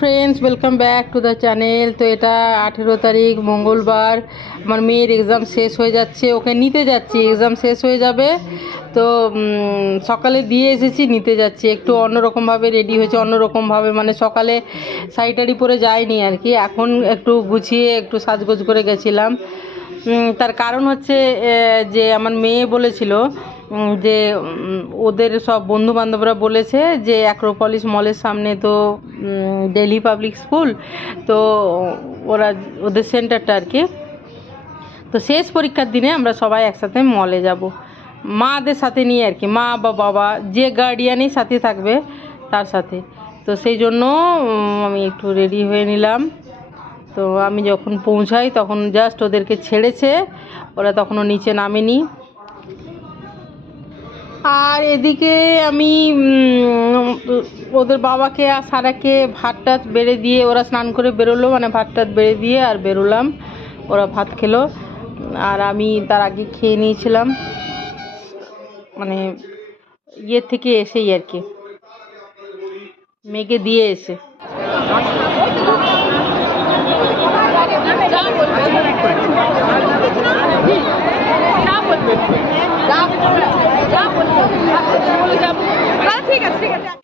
Friends welcome back to the channel তো এটা আঠেরো তারিখ, মঙ্গলবার। আমার মেয়ের এক্সাম শেষ হয়ে যাচ্ছে, ওকে নিতে যাচ্ছি। এক্সাম শেষ হয়ে যাবে। তো সকালে দিয়ে এসেছি, নিতে যাচ্ছি। একটু অন্যরকমভাবে রেডি হয়েছে, অন্যরকমভাবে। মানে সকালে শাড়িটারি পরে যায়নি আর কি। এখন একটু গুছিয়ে, একটু সাজগোজ করে গেছিলাম। তার কারণ হচ্ছে যে আমার মেয়ে বলেছিল যে ওদের সব বন্ধু বান্ধবরা বলেছে যে অ্যাক্রোপলিস মলের সামনে তো ডেলি পাবলিক স্কুল তো ওরা, ওদের সেন্টারটা আর কি। তো শেষ পরীক্ষার দিনে আমরা সবাই একসাথে মলে যাব। মাদের সাথে নিয়ে আর কি, মা বা বাবা, যে গার্ডিয়ানই সাথে থাকবে, তার সাথে। তো সেই জন্য আমি একটু রেডি হয়ে নিলাম। তো আমি যখন পৌঁছাই, তখন জাস্ট ওদেরকে ছেড়েছে, ওরা তখনও নিচে নামেনি। আর এদিকে আমি ওদের বাবাকে আর সারাকে ভাত টাত বেড়ে দিয়ে ওরা স্নান করে বেরোলো মানে ভাত টাত বেড়ে দিয়ে আর বেরোলাম। ওরা ভাত খেলো। আর আমি তার আগে খেয়ে নিয়েছিলাম। মানে ইয়ে থেকে এসেই আর কি। মেয়েকে দিয়ে এসে। ঠিক আছে ঠিক আছে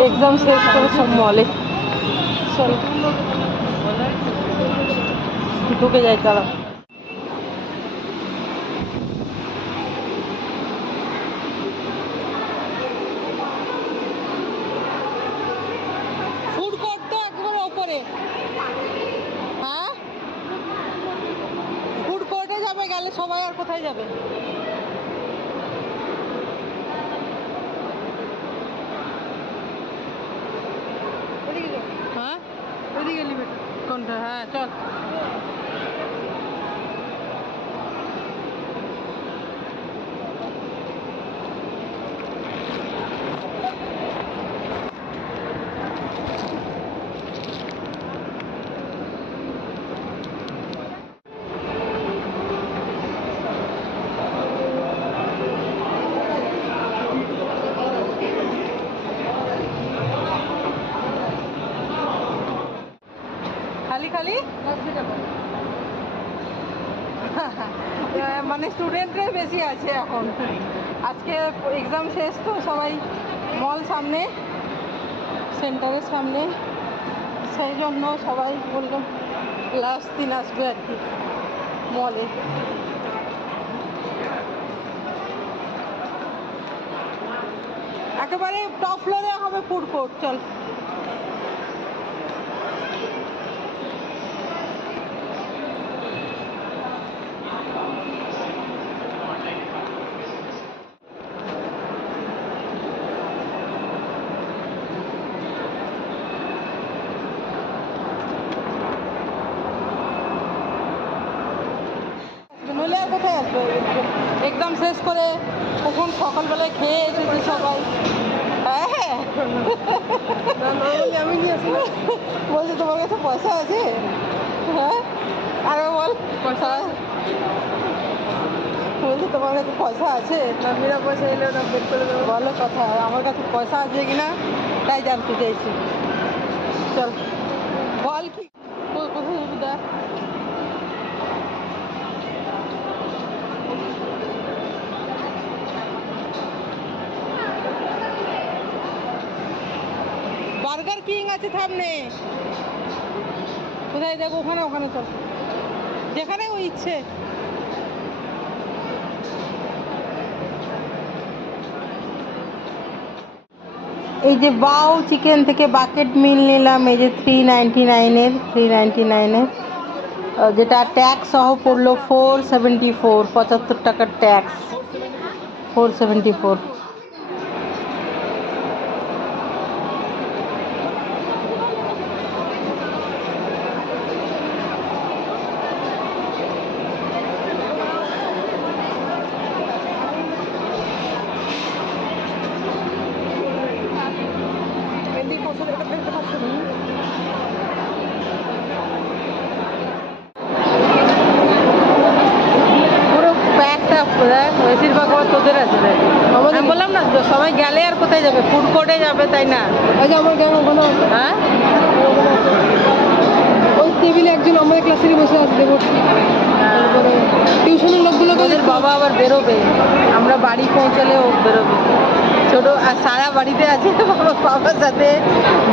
এক্সাম শেষ করে সব মলে চল ঢুকে যাই চলো ফুড কোর্ট তো একবার ওপরে হ্যাঁ যাবে গেলে সবাই আর কোথায় যাবে? হ্যাঁ? কোনটা? হ্যাঁ চল খালি খালি মানে স্টুডেন্টরাই বেশি আছে এখন। আজকে এক্সাম শেষ তো সবাই মল সামনে সেন্টারের সামনে। সেই জন্য সবাই বললাম লাস্ট দিন আসবে আর কি মলে একেবারে টপ ফ্লোরে হবে ফুড কোর্ট চল। এক্সাম শেষ করে কখন সকালবেলায় খেয়ে এসেছি সবাই। হ্যাঁ? আমি নিয়ে বলছি তোমার কাছে পয়সা আছে? হ্যাঁ? আরে বল। পয়সা বলছি তোমার কাছে পয়সা আছে? না বিনা পয়সা এলে ওটা বের করে দেবো। বলো কথা আমার কাছে পয়সা আছে কিনা? তাই জানতে চাইছি। চল বল কি কো- কোথায় যাবি দেখ বার্গার কিং আছে সামনে কোথায় দেখো ওখানে ওখানে চল। যেখানে ওই ইচ্ছে। এই যে বাউ চিকেন থেকে বাকেট মিল নিলাম, এই যে থ্রি নাইনটি নাইনের থ্রি নাইনটি নাইনের যেটা ট্যাক্স সহ পড়ল ফোর সেভেন্টি ফোর পঁচাত্তর টাকার ট্যাক্স ফোর সেভেন্টি ফোর বেশিরভাগ আবার তোদের আছে দেখ। আমি বললাম না যে সবাই গেলে আর কোথায় যাবে? ফুড কোর্টে যাবে তাই না? আচ্ছা আমার গ্যাং ওখানে হ্যাঁ? ওই টেবিলে একজন আমাদের ক্লাসেরই বসে আছে তারপরে টিউশনের লোকগুলোকে ওদের বাবা আবার বেরোবে। আমরা বাড়ি পৌঁছালে ও বেরোবে। ছোট আর সারা বাড়িতে আছে বাবা বাবার সাথে।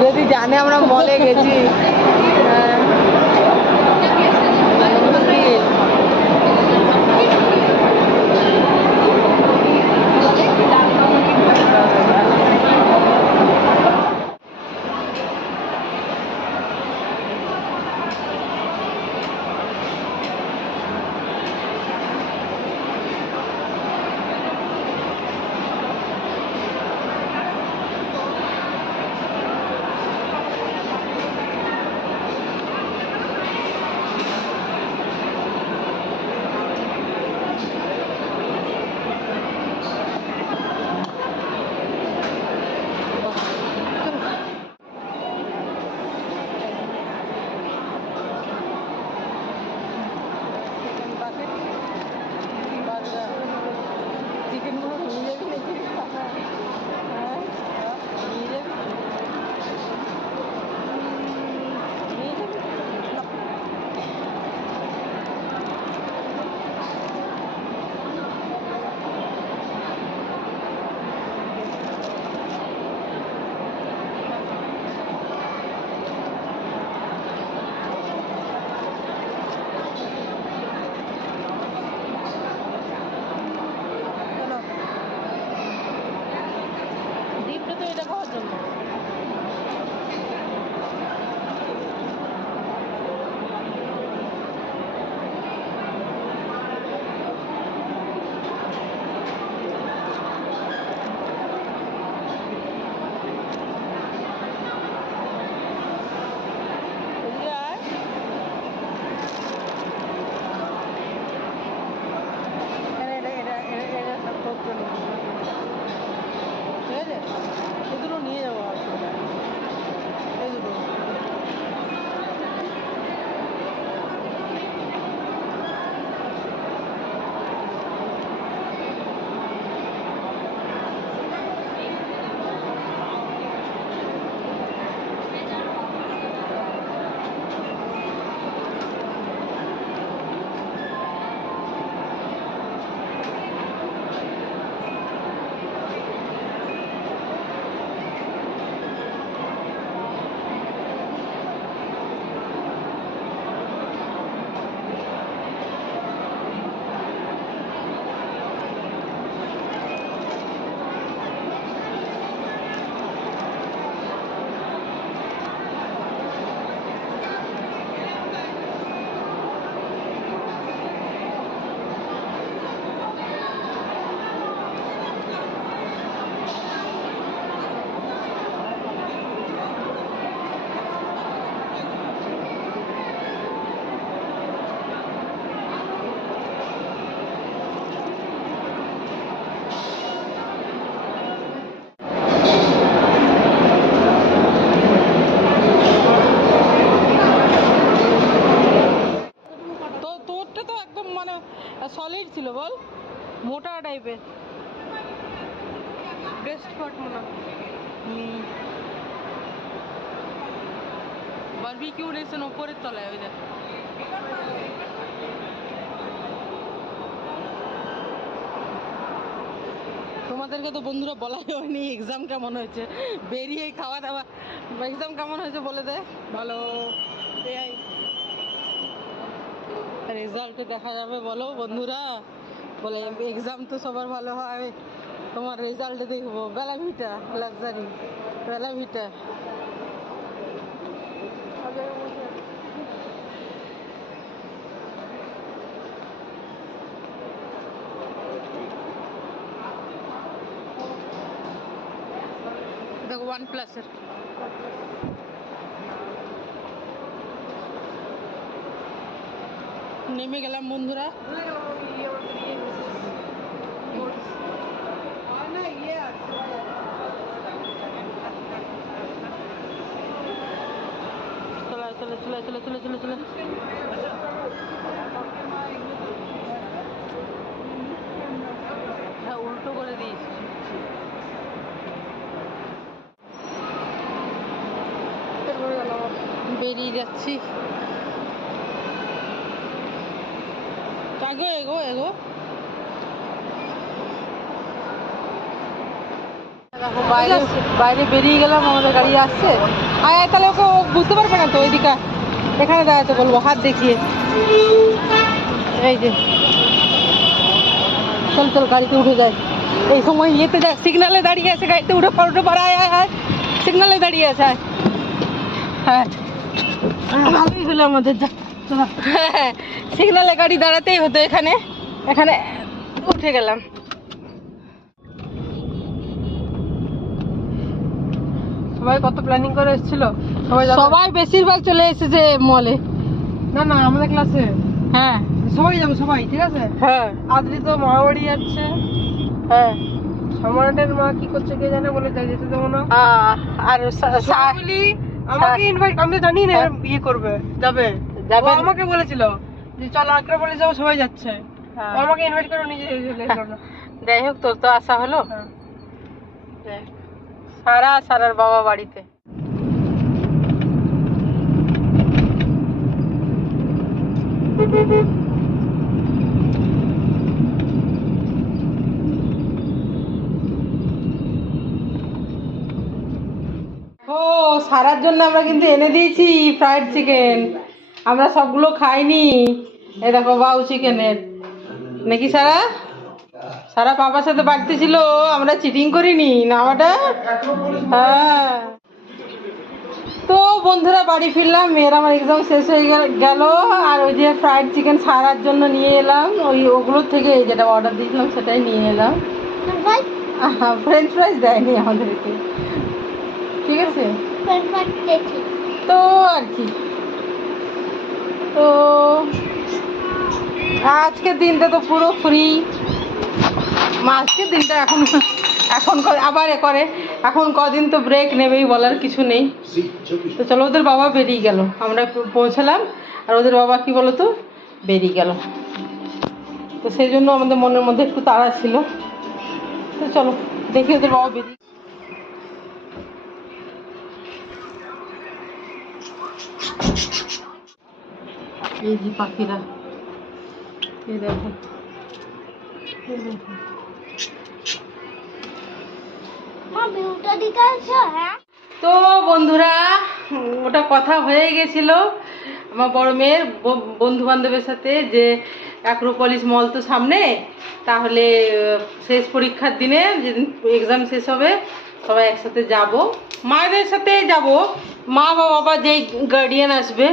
যদি জানে আমরা মলে গেছি হ্যাঁ। মুশকিল। চিকেনগুলো নিয়ে যাবি নাকি হ্যাঁ নিয়ে যাবি নিয়ে যাবি চলো ডিমটা তো তলায় ওই দেখ তোমাদেরকে তো বন্ধুরা বলাই হয়নি এক্সাম কেমন হয়েছে? বেরিয়ে খাওয়া দাওয়া। এক্সাম কেমন হয়েছে বলে দে। ভালো। রেজাল্টে দেখা যাবে বলো বন্ধুরা। বলে এক্সাম তো সবার ভালো হয়। তোমার রেজাল্ট দেখব। বেলা ভিটা লাক্সারি বেলা ভিটা দেখো ওয়ান প্লাসের নেমে গেলাম বন্ধুরা। চলে চলে চলে চলে চলে চলে চলে। ছোট করে দিয়েছি এরপরে গেল আমার। বেরিয়ে যাচ্ছি। এগো এগো। হাত দেখিয়ে। এই যে। চল চল, গাড়িতে উঠে যায় এই সিগনালে দাঁড়িয়ে আছে, গাড়িতে উঠে আয় সিগনালে দাঁড়িয়ে আছে হ্যাঁ। ভালোই হলো আমাদের সিগনালে গাড়ি দাঁড়াতেই হতো এখানে। এখানে উঠে গেলাম। সবাই কত প্ল্যানিং করে এসেছিল? সবাই? সবাই বেশিরভাগ চলে এসেছে মলে না না আমাদের ক্লাসে হ্যাঁ। সবাই যাবে সবাই ঠিক আছে? হ্যাঁ। আদ্রি তো মামাবাড়ি যাচ্ছে হ্যাঁ। সম্রাটের মা কি করছে কে জানে বলে যেতে দেবো না। আর সা- সা- বলি আমাকে ইনভাইট আমি জানি না। বিয়ে করবে যাবে যাবেন? ও আমাকে বলেছিল যে চল আগ্রা বলে যাব সবাই যাচ্ছে হ্যাঁ। আমাকে ইনভাইট করে নিজে যাই হোক তোর তো আশা হলো হ্যাঁ। সারা সারার বাবা বাড়িতে ও সারার জন্য আমরা কিন্তু এনে দিয়েছি ফ্রাইড চিকেন আমরা সবগুলো খাইনি। এ দেখো বাউ চিকেনের নাকি সারা? সারা বাবার সাথে বাড়িতে ছিল আমরা চিটিং করিনি না ওটা হ্যাঁ। তো বন্ধুরা বাড়ি ফিরলাম মেয়ের আমার এক্সাম শেষ হয়ে গেল- গেল আর ওই যে ফ্রাইড চিকেন সারার জন্য নিয়ে এলাম ওই ওগুলোর থেকে যেটা অর্ডার দিয়েছিলাম সেটাই নিয়ে এলাম। ফ্রেঞ্চ ফ্রাইজ দেয়নি আমাদেরকে। ঠিক আছে? তো আর কি। তো আজকের দিনটা তো পুরো ফ্রি আজকের দিনটা এখন এখন আবার এ করে। এখন কদিন তো ব্রেক নেবেই, বলার কিছু নেই। তো চলো, ওদের বাবা বেরিয়ে গেল। আমরা পৌঁছালাম। আর ওদের বাবা কি বলো তো বেরিয়ে গেল। তো সেই জন্য আমাদের মনের মধ্যে একটু তাড়া ছিল। তো চলো, দেখি ওদের বাবা বেরিয়ে এই যে পাখিরা। এই দেখো। তো বন্ধুরা ওটা কথা হয়ে গেছিল আমার বড় মেয়ের বন্ধু বান্ধবের সাথে যে অ্যাক্রোপলিস মল তো সামনে তাহলে শেষ পরীক্ষার দিনে যেদিন এক্সাম শেষ হবে সবাই একসাথে যাব। মায়েদের সাথে যাব। মা বা বাবা যেই গার্ডিয়ান আসবে।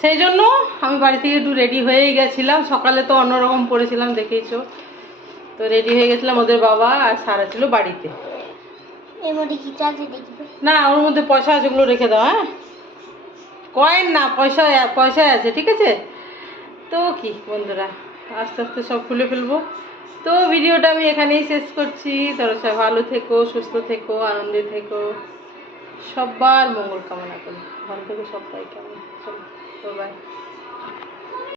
সেই জন্য আমি বাড়ি থেকে একটু রেডি হয়েই গেছিলাম। সকালে তো অন্যরকম পড়েছিলাম দেখেইছো। তো রেডি হয়ে গেছিলাম ওদের বাবা আর সারা ছিল বাড়িতে। না ওর মধ্যে পয়সা আছে ওগুলো রেখে দাও হ্যাঁ? কয়েন না পয়সা পয়সায় আছে ঠিক আছে? তো কি বন্ধুরা আস্তে আস্তে সব খুলে ফেলব। তো ভিডিওটা আমি এখানেই শেষ করছি। তোরা সবাই ভালো থেকো, সুস্থ থেকো, আনন্দে থেকো। সবার মঙ্গল কামনা করি। ভালো থেকো সবাই, কেমন? চলো বাই